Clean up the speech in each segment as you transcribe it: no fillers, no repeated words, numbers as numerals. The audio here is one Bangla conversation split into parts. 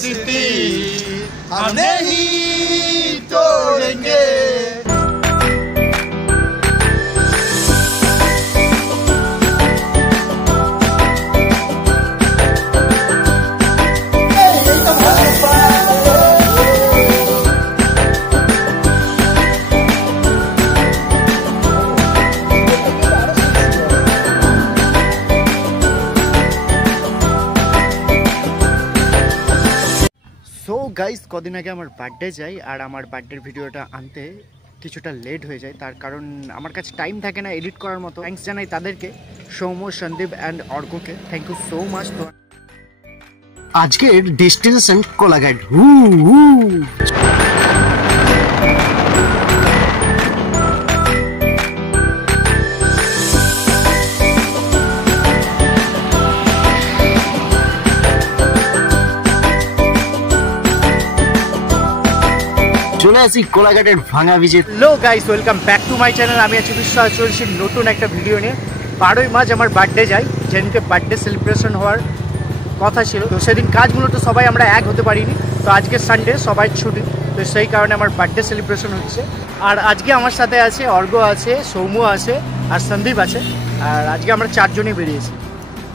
दोस्ती हम नहीं तोड़ेंगे। সো গাইস, কদিন আগে আমার বার্থডে যায় আর আমার বার্থডের ভিডিওটা আনতে কিছুটা লেট হয়ে যায়, তার কারণ আমার কাছে টাইম থাকে না এডিট করার মতো। থ্যাঙ্কস জানাই তাদেরকে, সৌম্য, সন্দীপ অ্যান্ড অর্ককে। Thank you so much. তো আজকের ডেস্টিনেশন কোলাঘাট। চলে আসি কোলাঘাটের ভাঙা ব্রিজে। Hello guys, welcome back to my channel. আমি আছি বিশ্বাস চলছি নতুন একটা ভিডিও নিয়ে। 12ই মার্চ আমার বার্থডে যায়, যেদিনকে বার্থডে সেলিব্রেশন হওয়ার কথা ছিল। তো সেদিন কাজগুলো তো সবাই আমরা এক হতে পারিনি। তো আজকে সানডে, সবাই ছুটি, তো সেই কারণে আমার বার্থডে সেলিব্রেশন হচ্ছে। আর আজকে আমার সাথে আছে অর্ঘ আছে, সৌম্য আছে আর সন্দীপ আছে। আর আজকে আমরা 4 জনই বেরিয়েছি।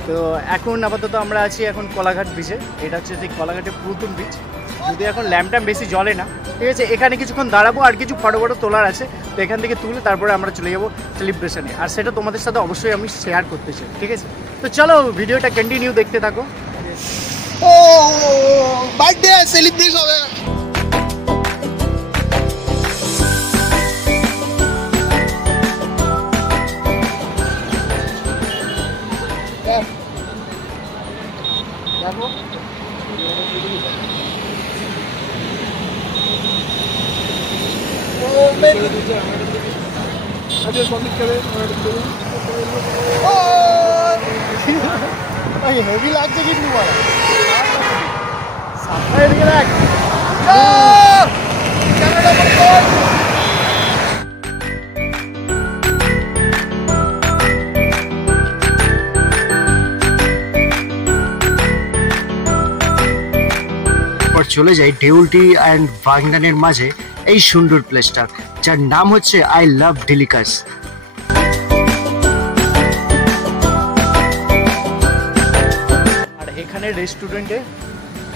তো এখন আপাতত আমরা আছি এখন কোলাঘাট ব্রিজে। এটা হচ্ছে যে কোলাঘাটের পুরাতন ব্রিজ, যদি এখন ল্যাম্পটাম বেশি জ্বলে না, ঠিক আছে। এখানে কিছুক্ষণ দাঁড়াবো আর কিছু ফটো তোলার আছে, তো এখান থেকে তুলে তারপরে আমরা চলে যাবো সেলিব্রেশনে। আর সেটা তোমাদের সাথে অবশ্যই আমি শেয়ার করতে চাই, ঠিক আছে। তো চলো ভিডিওটা কন্টিনিউ দেখতে থাকো। ও বার্থডে সেলিব্রেট হবে। দেখো হেভি লাগছে কিন্তু চলে যাই ডেউলটি অ্যান্ড বাগনানের মাঝে এই সুন্দর প্লেসটা, যার নাম হচ্ছে আই লাভ ডেলিকাস। আর এখানে রেস্টুরেন্টে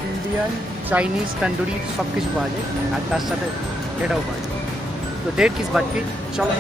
ইন্ডিয়ান, চাইনিজ, তন্দুরি সব কিছু পাওয়া যায়, আর তার সাথে এটাও পাওয়া যায়। তো দেড় কিস বাদ কি, চলো।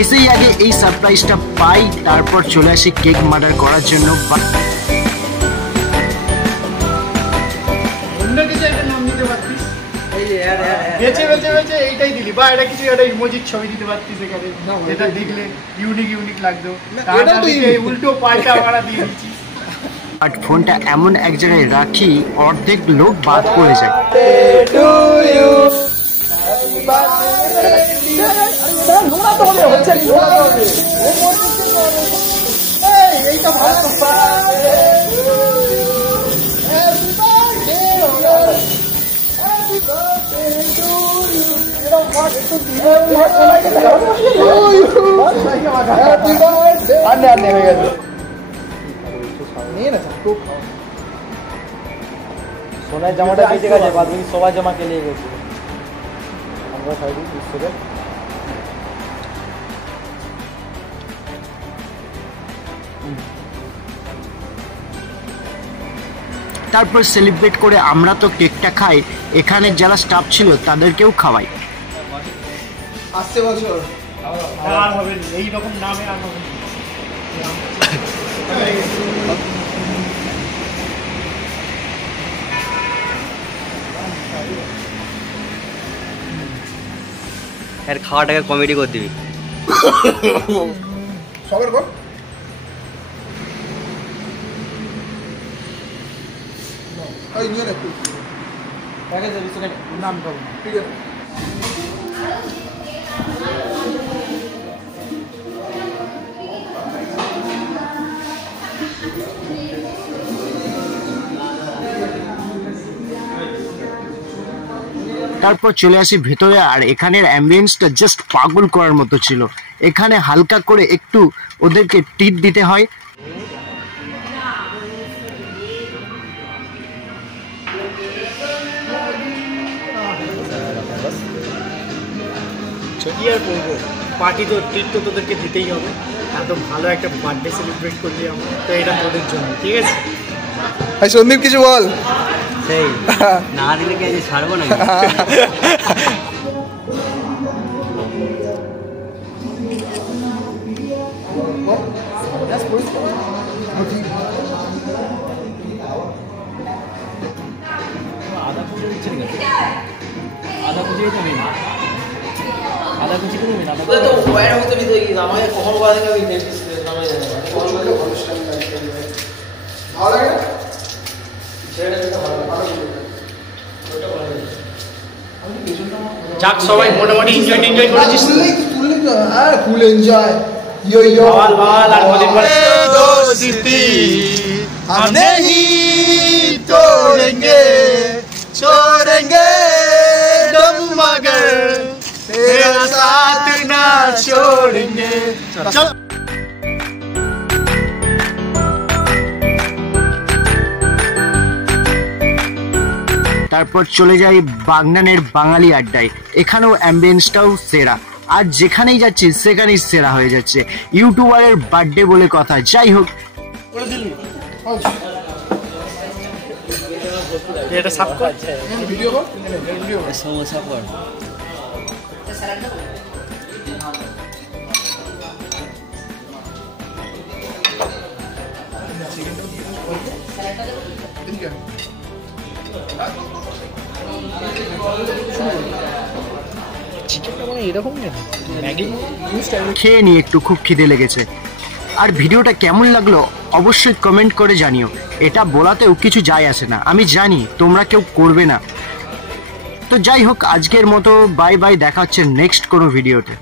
এসেই আগে এই সারপ্রাইজটা পাই, তারপর চলে আসি কেক মার্ডার করার জন্য। অন্য কিছু একটা নাম দিতে পারতিস, বেঁচে বেঁচে বেঁচে এইটাই দিলি, বা এটা কিছু একটা ইমোজির ছবি দিতে পারতিস এখানে, যেটা দেখলে ইউনিক লাগতো। উল্টো পাল্টা আমরা দিয়ে দিচ্ছি। আর ফোনটা এমন এক জায়গায় রাখি অর্ধেক লোক বাদ পড়ে যায়। সোনার জামাটা বেঁচে গেছে, বাদ বাকি সবার জামা কে নিয়ে গেছে। আমরা সাইডে বুঝতে তারপর সেলিব্রেট করে আমরা তো কেকটা খাই, এখানে যারা স্টাফ ছিল তাদেরকেও খাওয়াই। আসছে বছর আর হবে এইরকম নামে আর হবে। এর খাওয়াটাকে কমেডি করে দিবি সবার কর নাম খাবো ঠিক আছে। তারপর চলে আসি ভেতরে, আর এখানের অ্যাম্বিয়েন্সটা জাস্ট পাগল করার মতো ছিল। এখানে হালকা করে একটু ওদেরকে টিট দিতে হয়। কি আর করবো, পার্টি তো ট্রিট তো তোদেরকে দিতেই হবে। এত ভালো একটা বার্থডে সেলিব্রেট করলি আমরা, তো এটা তোদের জন্য, ঠিক আছে? সন্দীপ কিছু বল। সেই না দিলে কি আজ ছাড়বো না? আদা কুচি তো নেই, আদা কুচি তো নেই, আদা তো ওয়ার হতে দিতে কি আমাকে কখন বাদ দেবে আমি দেখছি সময় জানি না। ভালো লাগে যাক, সবাই মোটামুটি এনজয় করেছিস? হ্যাঁ, ফুল এনজয়। ইয়ো ইয়ো বাল বাল আর কদিন পরে दोस्ती हम नहीं तोड़ेंगे छोड़ेंगे दम मगर तेरा साथ ना छोड़ेंगे। चलो তারপর চলে যাই বাগনানের বাঙালি আড্ডায়। এখানেও অ্যাম্বিয়েন্সটাও সেরা, আর যেখানেই যাচ্ছি সেখানেই সেরা হয়ে যাচ্ছে। ইউটিউবারের বার্থডে বলে কথা। যাই হোক, এটা সাফ কর, ভিডিও কর, সমস্যা কর। খেয়ে নিয়ে একটু খুব খিদে লেগেছে। আর ভিডিওটা কেমন লাগলো অবশ্যই কমেন্ট করে জানিও। এটা বলাতেও কিছু যায় আসে না, আমি জানি তোমরা কেউ করবে না। তো যাই হোক, আজকের মতো বাই বাই, দেখা হচ্ছে নেক্সট কোনো ভিডিওতে।